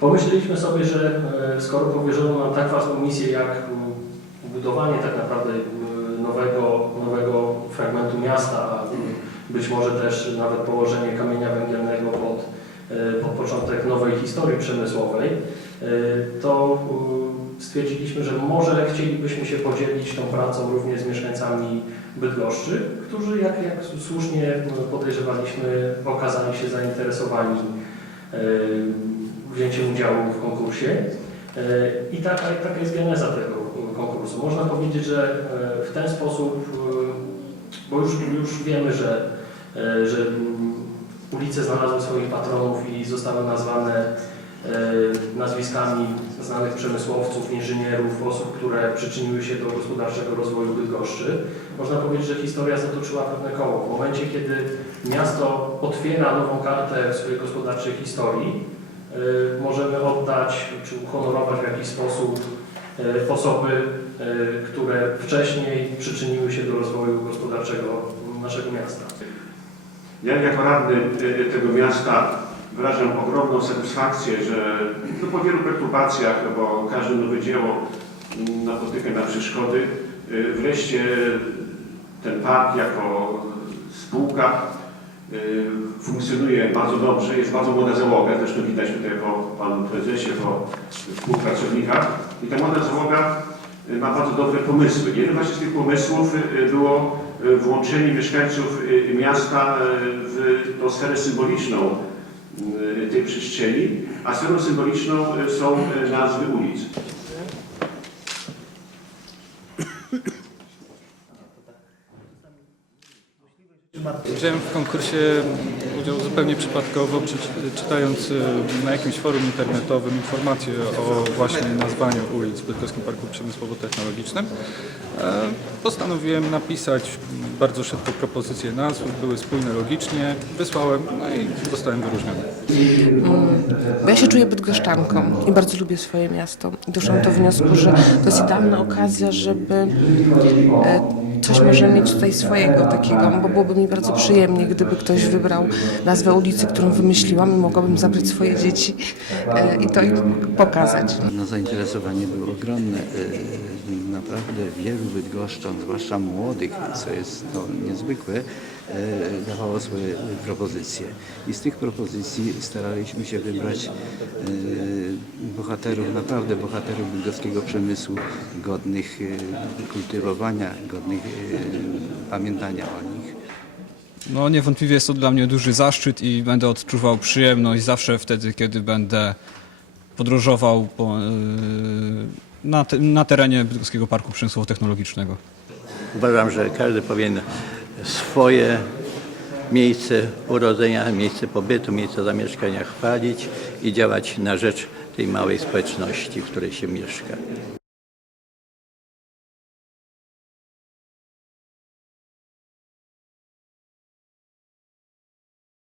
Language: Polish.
Pomyśleliśmy sobie, że e, skoro powierzono nam tak ważną misję jak budowanie tak naprawdę nowego, nowego fragmentu miasta, a być może też nawet położenie kamienia węgielnego pod, e, pod początek nowej historii przemysłowej, e, to stwierdziliśmy, że może chcielibyśmy się podzielić tą pracą również z mieszkańcami Bydgoszczy, którzy jak, jak słusznie podejrzewaliśmy okazali się zainteresowani e, wzięciem udziału w konkursie. E, I taka, taka jest geneza tego konkursu. Można powiedzieć, że e, w ten sposób, bo już, już wiemy, że, że ulice znalazły swoich patronów i zostały nazwane nazwiskami znanych przemysłowców, inżynierów, osób, które przyczyniły się do gospodarczego rozwoju Bydgoszczy. Można powiedzieć, że historia zatoczyła pewne koło. W momencie, kiedy miasto otwiera nową kartę swojej gospodarczej historii, y, możemy oddać czy uhonorować w jakiś sposób y, osoby, które wcześniej przyczyniły się do rozwoju gospodarczego naszego miasta. Ja jako radny tego miasta wyrażam ogromną satysfakcję, że no, po wielu perturbacjach, no bo każde nowe dzieło mm, napotyka na przeszkody, y, wreszcie ten park jako spółka y, funkcjonuje bardzo dobrze, jest bardzo młoda załoga, zresztą widać tutaj po panu prezesie, po współpracownikach i ta młoda załoga y, ma bardzo dobre pomysły. Jeden właśnie z tych pomysłów było włączenie mieszkańców miasta w tą sferę symboliczną tej przestrzeni, a sferą symboliczną y, są y, nazwy ulic. Wziąłem w konkursie udział zupełnie przypadkowo, czytając e, na jakimś forum internetowym informacje o właśnie nazwaniu ulic w Bydgoskim Parku Przemysłowo-Technologicznym. E, Postanowiłem napisać bardzo szybko propozycje nazw, były spójne logicznie, wysłałem no i zostałem wyróżniony. Ja się czuję bydgoszczanką i bardzo lubię swoje miasto. I doszłam do wniosku, że to jest idealna okazja, żeby e, coś może mieć tutaj swojego takiego, bo byłoby mi bardzo przyjemnie, gdyby ktoś wybrał nazwę ulicy, którą wymyśliłam i mogłabym zabrać swoje dzieci e, i to im pokazać. No, zainteresowanie było ogromne. E, Naprawdę wielu Bydgoszczan, zwłaszcza młodych, co jest to niezwykłe, e, dawało swoje propozycje. I z tych propozycji staraliśmy się wybrać bohaterów, naprawdę bohaterów bydgoskiego przemysłu, godnych kultywowania, godnych pamiętania o nich. No niewątpliwie jest to dla mnie duży zaszczyt i będę odczuwał przyjemność zawsze wtedy, kiedy będę podróżował po, yy, na, te, na terenie Bydgoskiego Parku Przemysłowo-Technologicznego. Uważam, że każdy powinien swoje miejsce urodzenia, miejsce pobytu, miejsce zamieszkania chwalić i działać na rzecz tej małej społeczności, w której się mieszka.